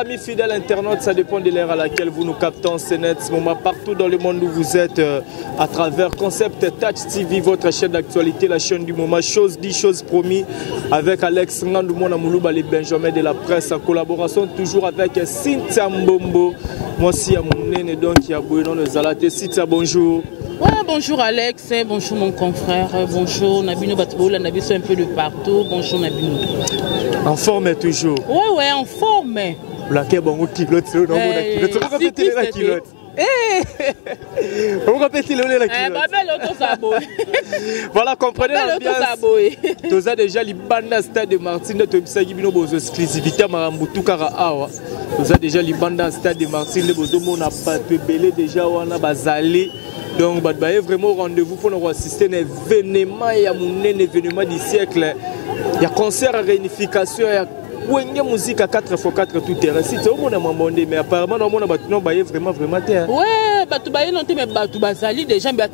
Amis fidèles internautes, ça dépend de l'ère à laquelle vous nous captez en CNET, ce moment partout dans le monde où vous êtes, à travers Concept Touch TV, votre chaîne d'actualité, la chaîne du moment, chose dit, chose promis, avec Alex Ngandoumouna Moulouba, les Benjamin de la presse, en collaboration toujours avec Cynthia Mbombo. Moi aussi, à mon nez, donc, il y a Bouillon de Zalaté. Cynthia, bonjour. Ouais, bonjour Alex, bonjour mon confrère, bonjour Nabino Batboula, Nabiso un peu de partout, bonjour Nabino. En forme toujours. Ouais, en forme. La bon kilote, on va répéter la kilote. On répète la kilote. Voilà, comprenez l'ambiance. Tous a déjà les bandes stade de Martine, tu sais qu'il y a une exclusivité à Marambutu Kara. Tous a déjà les bandes stade de Martine, on a pas de belé déjà, on a bazalé. Donc, vraiment rendez-vous pour nous assister à un événement, il y a un événement du siècle. Il y a concert à réunification, il y a une musique à 4x4 tout terrain. Si tu as un mais apparemment, on a vraiment. Ouais, tu déjà, mais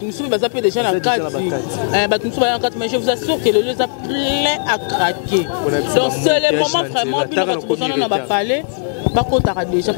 je vous assure que le lieu est plein à craquer. Donc, c'est le moment vraiment, on a parlé, déjà.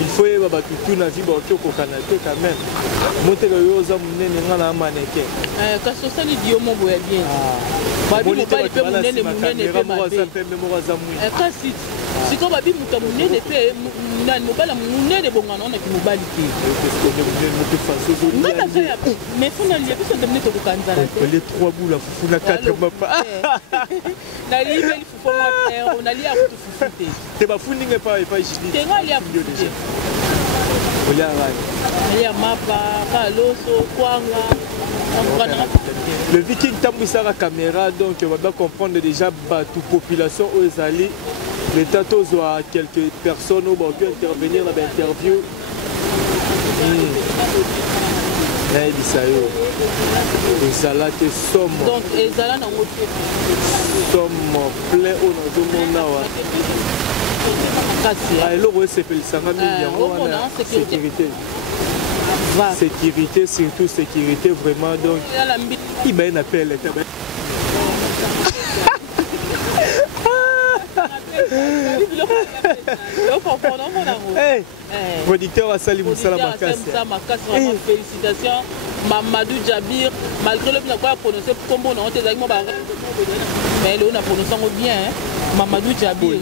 il faut y avoir tout la vie au Canada quand même. Monter le yosa mon na mannequin. Quand ça lui dit au mon boy bien. Si comme babi mutamune de pe nani mobala munene de bongana on a ki mobali ki mais faut n'aller plus de minute au Kanzala les trois boules faut la quatre pas na li beli faut on a li à tout te ba fundi nge pas ici te ngali à déjà olia rai il y a mapa kaloso kwanga. Le Viking tambouissa la caméra, donc on va bien comprendre déjà toute population aux alliés. Les tatos ont quelques personnes qui vont intervenir dans l'interview. Donc, les salades sont pleins au monde. Sécurité. Sécurité, surtout sécurité, vraiment. Donc, il m'a un appel. Producteur Assali Moussala Makas. Félicitations, Mamadou Jabir. Malgré le fait qu'on a prononcé comme on a mais on a prononcé bien. Mamadou Jabir.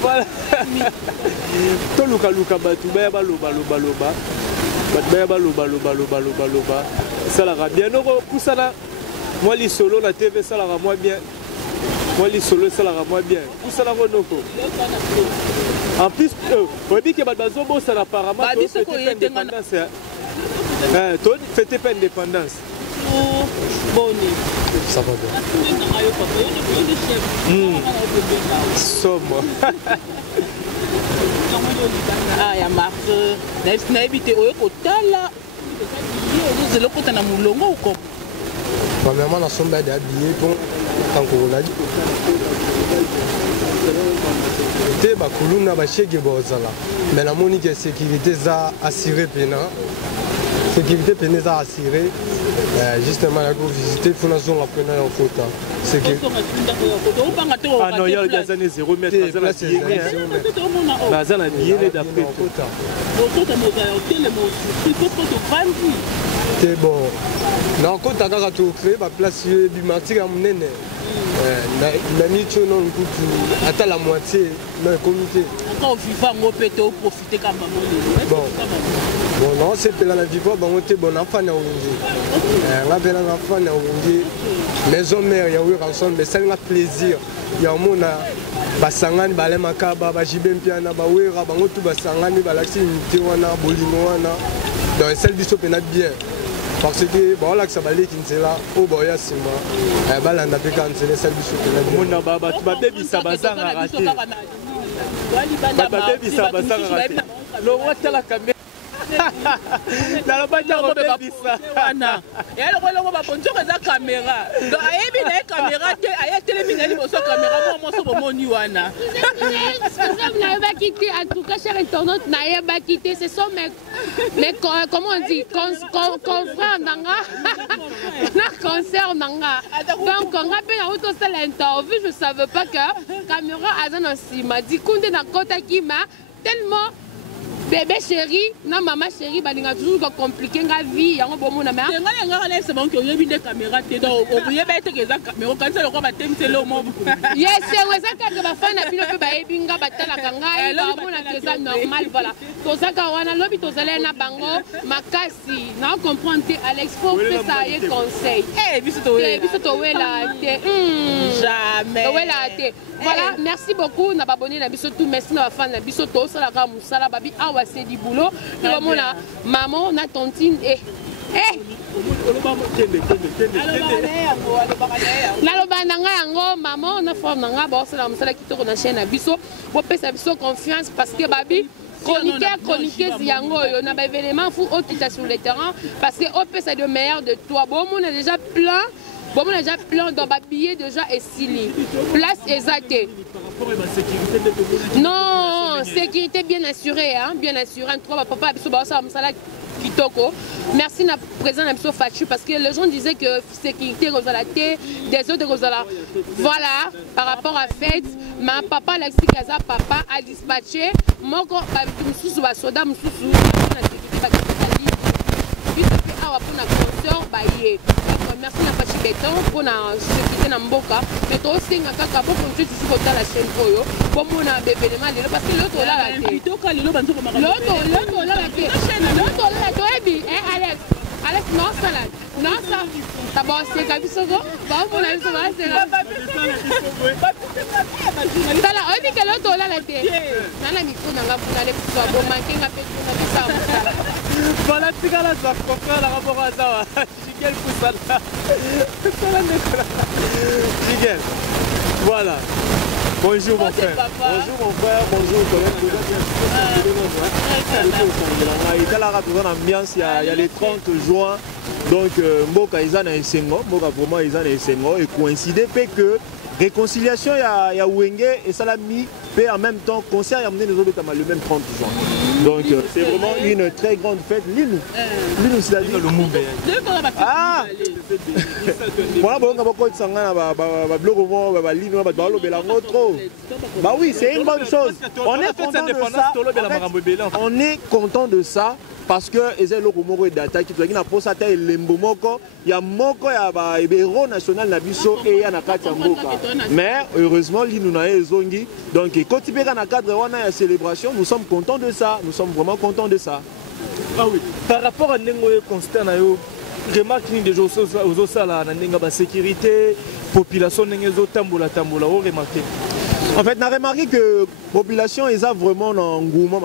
Voilà. Toluka luka batu baya baloba loba loba. Batu baya baloba loba loba loba loba. Ça la bien. Non, poussana. Moi li solo la TV ça la moi bien. Moi li solo ça la moi bien. Poussana monoko. En plus, on dit que bazo bo ça apparemment fêter indépendance. Toi fêter pas indépendance. Boni. Ça va bien. Somme. Ah, il y a marque. N'a évité au Kotala. C'est le côté de Moulongo ou quoi? Premièrement, la somme est habillée pour tant qu'on a dit. Te bakuluna bashege bozala. Mais la monique sécurité ça assuré pena. Sécurité pena ça assuré. Justement, la visiter fondation après na en photo. C'est que ah non, il y a des années 0 mètres dans la série. Là, ça la bien d'après photo. C'est bon. Non, quand tu as créé la place du martyr à Mounene, la nuit, tu as la moitié dans le comité. Quand on vit, on peut profiter quand même. Bon, non, c'est que la vie, on est bon enfant. On a un enfant. Maison mère, il y a eu ensemble, mais ça a plaisir. Il y a un monde basangani bale makaba bajibe mpiana bawera bango tout basangani balakisi unité wana bolingo wana donc celle biso pena bien parce que baolakisa baleki nzela oyo baoya nsima balanda mpe kaka nzela celle biso pena bien mona bato babebisa bazangaka te babebisa bazangaka te lowatala kamera nalobaki akobebisa wana eloko babonzoko eza caméra donc ayebi na ye caméra te ayetelemi na ye liboso caméra mwa moso bomoni wana nayebaki te en tout cas cher internaute nayebaki te ce sont mais comment on dit confrère nanga na concert nanga donc nga mpe nauti osala interview je savais pas que caméra aza na nsima dikunde nakotaki ma tellement bébé chéri, non maman chérie, bah n'inga toujours compliqué nga vie, yango bomo na mère. Nga na c'est bon que yobi des caméras te donc oublier ba te que za caméra quand c'est le quoi ba temse le mo. Yes, c'est ça que ba fa na bino pe ba ebinga batala kanga, ba mona que ça normal voilà. To ça ka wana lobi to zala na bango makasi, na comprendre te Alex faut faire ça y conseil. Eh biso to wela te. Jamais. To wela te. Voilà, merci beaucoup na abonné na biso tout merci na ba fan na biso to sala ka musala babi awa c'est du boulot. Et bon na maman na tontine et naloba nanga yango maman na forme nanga ba sala musala kitoko na chaîne na biso bo pesa biso confiance parce que babi chroniqueuse yango yo na ba événement fou au kita sur le terrain parce que au pesa de meilleur de toi bon on a déjà plein. Bon, on a déjà plein dans ma billet déjà et Sili. Place exacte. Non, sécurité bien assurée, hein, bien assurée. En tout cas, papa, kitoko. Merci na présent na Fachu parce que les gens disaient que sécurité Rosalate, des autres Rosala. Voilà, par rapport à fête, ma papa Alexis Kaza papa a dispatché. Mon corps, mususu ba soda mususu na sécurité ba kitali. Puis awa pour na concert ba yé. Merci na Fachi Béton pour na sécurité na mboka. Mais toi aussi nga kaka bo pour tu sur la chaîne oyo. Bon mon événement parce que l'autre là la té. L'autre là la té. L'autre là toi ebi Alex non salade. Non ça. D'abord c'est kabisogo. Ba mon na biso ba c'est là. Tala obi que l'autre là la té. Nana micro na nga pour aller pour bo manquer nga pe na ça. Voilà tigala za confrère la rapport à ça. Miguel Poussala. Miguel. Voilà. Bonjour mon frère. Bonjour mon frère. Bonjour collègue. Il y a l'ambiance, il y a les 30 juin. Donc Mboka ils en a Essengo. Mboka vraiment ils en a Essengo. Et coïncidé fait que réconciliation il y a Wenge et Salami fait en même temps concert et amener les autres le même 30 juin. Donc c'est vraiment une très grande fête. Lino c'est la vie. Ah voilà bon bah oui c'est une bonne chose. On est content de ça. On est content de ça. Parce que les locaux et data qui na posa ta lembo moko ya moko ya ba héros national na biso et ya na kati mboka mais heureusement li nous na ezongi donc quand tu na cadre wana ya célébration nous sommes contents de ça, nous sommes vraiment contents de ça. Ah oui, par rapport à nengo constat na yo remarque ni déjà aux sala na nenga ba sécurité population nengo tambola o remarqué. En fait, on a remarqué que la population est vraiment en engouement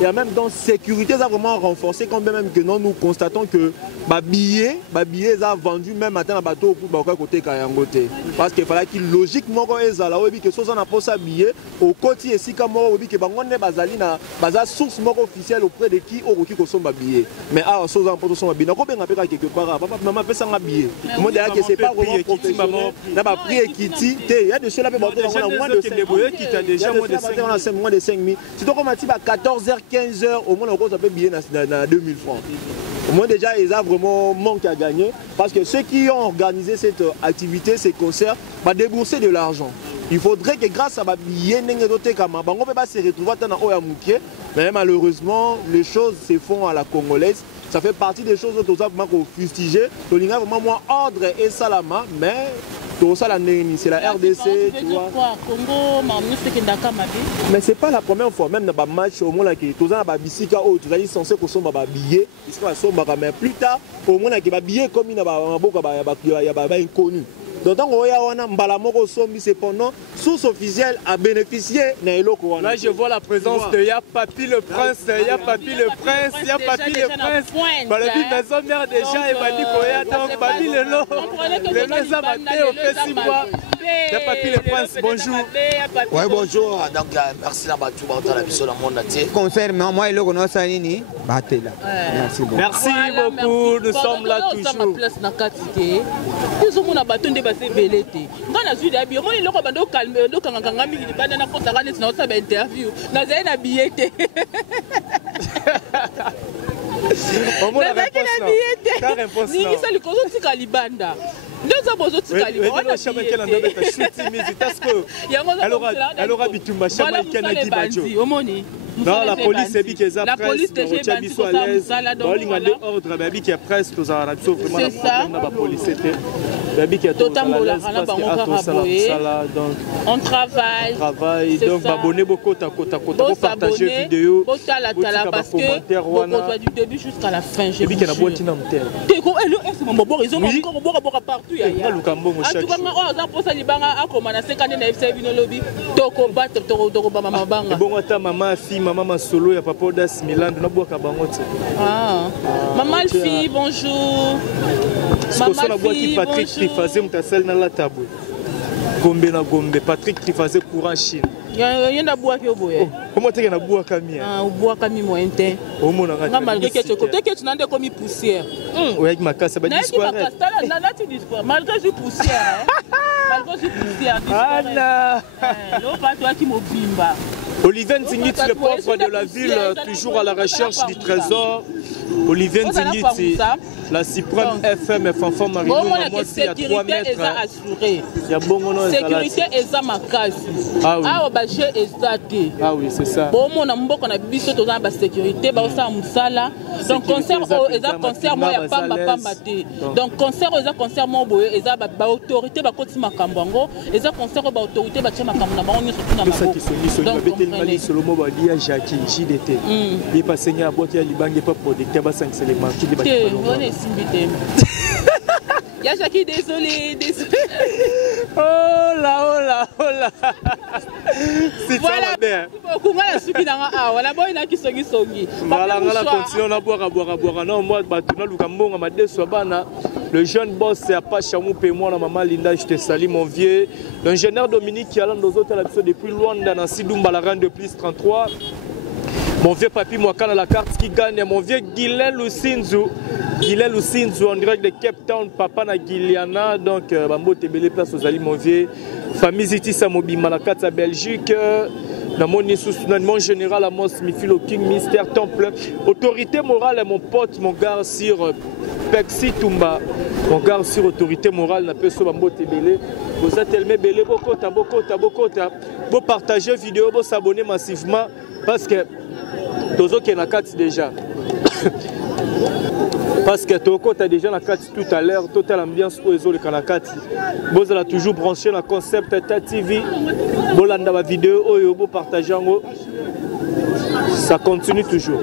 et en même temps, la sécurité est vraiment renforcée quand même que nous constatons que les billets sont vendus même matin à bateau pour côté Kayangote. Parce qu'il fallait qu'il logiquement que si on a posé un billet au côté ici comme que on source officielle auprès de qui on a son billet. Mais à ce moment on a billet. Quelque part, maman fait ça un billet. Moi d'ailleurs que c'est pas vraiment professionnel. On a pris Kitty, il y a des choses là on a moins de 5 000. Si tu commences à 14h, 15h, au moins on a billet à 2000 francs. Au moins déjà, ils ont vraiment manque à gagner. Parce que ceux qui ont organisé cette activité, ces concerts, vont débourser de l'argent. Il faudrait que grâce à billet, on ne peut pas se retrouver dans le mais malheureusement, les choses se font à la congolaise. Ça fait partie des choses que nous avons fustigées. Nous avons vraiment moins ordre et salama, mais c'est la RDC, tu vois. Mais c'est pas la première fois, même dans le match, au moins, tu es censé que tu aies billet, mais plus tard, au moins, tu as billet comme il y a inconnu. donc tant qu'on y a un balamoko sombi cependant source officielle a bénéficié na eloko wana. Là je vois la présence de ya Papi le Prince, ya Papi le Prince, ya Papi le Prince. Balabi maison mère déjà et bali koya donc Papi le lo ça va te officier moi. Ya Papi le Prince, bonjour. Ouais, bonjour. Donc merci la batu ba la biso na monde entier. Concert moi eloko no sa nini batela. Merci beaucoup. Merci beaucoup, nous sommes là toujours. Ils ont mon bâton de passer belleté. Dans la suite, il y a un peu de calme, donc quand on a mis les bananes pour ça, on a fait une interview. Nous avons un billet. On m'a réponse. Ni ça le cause de Calibanda. Nous avons besoin de Calibanda. Elle aura bitumba chama Kennedy Badjo. Non, la police est bien la police est bien à l'aise. Il y a ordre baby qui est presque aux arabes vraiment la police était baby qui est totalement là donc on travaille donc abonnez beaucoup pour partager vidéo parce que du début jusqu'à la fin j'ai vu qu'il y a boîte dans terre ils ont encore partout ya en tout cas on pour ça libanga akomana 50 na FC bino lobby toko battre toko mama banga bon ata mama fille maman solo ya papa Das Milan na boka bango te maman fille bonjour maman fille Patrick Trifazé mutasel na la table gombe na gombe Patrick Trifazé courant Chine yenda boa ki oboye comment te na boa kamia boa kami moyen o mona nga malgré que tu côté que tu n'as comme poussière avec ma casse ba disparaître là tu disparaît malgré que poussière malgré que poussière Anna non pas toi qui m'obimba Olivier Nzingiti, le pauvre de la ville, toujours à la recherche du trésor. Olivier Nzingiti, la suprême FM et Fanfan Marino, moi c'est à 3 mètres. Il y a bon nom. Sécurité et ça ma casse. Ah oui, c'est ça. Bon, mon amour, on a biso dans la sécurité, bah ça musala. Donc concert concert moi ya pamba donc concert moi boye eza ba autorité ba koti makambango, eza concert ba autorité ba tchama kamuna ba on surtout na mabo. Donc Mali Solomo ba dia Jackie JDT. Il passe à boîte ya libange pas producteur ba 5 éléments qui débat. On est simbité. Ya Jackie désolé. Oh là. C'est voilà. Beaucoup la suki na wala boy na kisongi. Voilà, on continue on a boire. Non moi batuna lukambo ma deso bana. Le jeune boss c'est à pas chamou pe moi la maman Linda je te salue mon vieux. L'ingénieur Dominique qui a l'un aux autres depuis loin dans Sidumba la rang de plus 33. Mon vieux papy Mwakana la carte qui gagne, mon vieux Guylaine Lucinzu en direct de Cape Town, papa na Guyliana, donc Bambo Tebele place aux alliés mon vieux, famille Ziti Samobi Malakat à Belgique, mon général Amos Mifilo King, Mystère Temple, autorité morale mon pote, mon gars sur Pexi Tumba, mon gars sur autorité morale, n'a pas ce Bambo Tebele, vous êtes tellement belé, bokota, vous partagez vidéo, vous s'abonnez massivement, parce que Tozo qui est dans la carte déjà. Parce que Toko tu as déjà la carte tout à l'heure, totale ambiance pour les autres la carte. Vous allez toujours brancher le concept ta TV. Vous allez la vidéo, vous partagez, ça continue toujours.